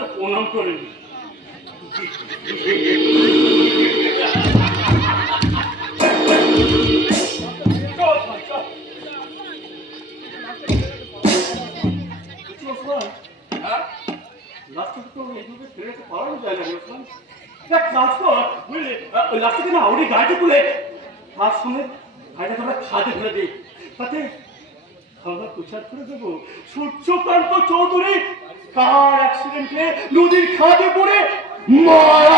তো প্রণাম করেন। রাস্তাটা তো এইভাবে ফেরাতে পারানো যায় না বলছিলাম। এক কাজ কর বুঝলি, ওই রাস্তাকে না ওরই গাড়িতে তুলে তার সঙ্গে গাড়িটা তোমরা খাদে ফেলে দিই, তাতে আমরা প্রচার করে দেবো সূর্যকান্ত চৌধুরী কার অ্যাক্সিডেন্টে নদীর খাদে পড়ে মারা